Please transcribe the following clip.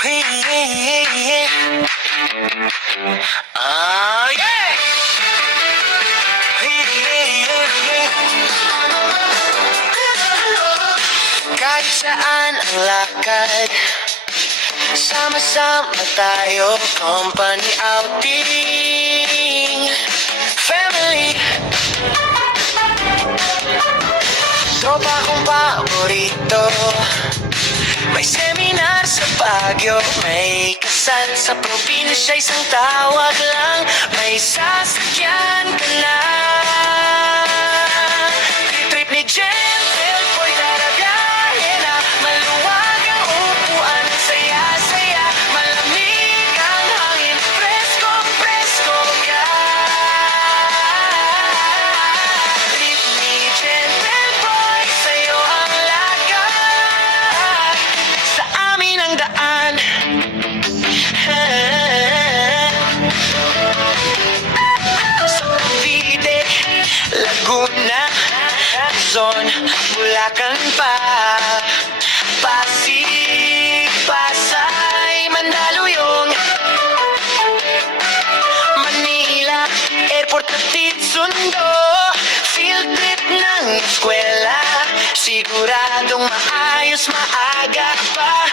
Ah, yeah! Kahit saan ang lakad, sama-sama tayo, company outing, family. Tropa kong paborito, may seminar sa Baguio, may kasal sa probinsya, isang tawag lang, may sasakyan ka na. Trip ni Gentle Boy, tara biyahe na, maluwag ang upuan, saya-saya, malamig ang hangin, presko-presko yan. Trip ni Gentle Boy, sa'yo ang lakad, sa amin ang daan. Sa Cavite, Laguna, Quezon, Bulacan pa, Pasig, Pasay, Mandaluyong, Manila, airport hatid sundo, field trip ng eskwela, siguradong maayos, maaga pa